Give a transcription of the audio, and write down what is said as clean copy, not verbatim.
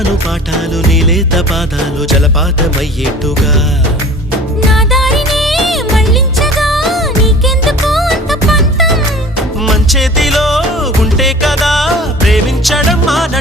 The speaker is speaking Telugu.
చెబుతాను పాఠాలు నీలేత పాదాలు జలపాతమయ్యేట్టుగా నా దారినే మళ్ళించగా నీకెందుకు అంత పంతం మంచేతిలో ఉంటే కదా ప్రేమించడం మానటం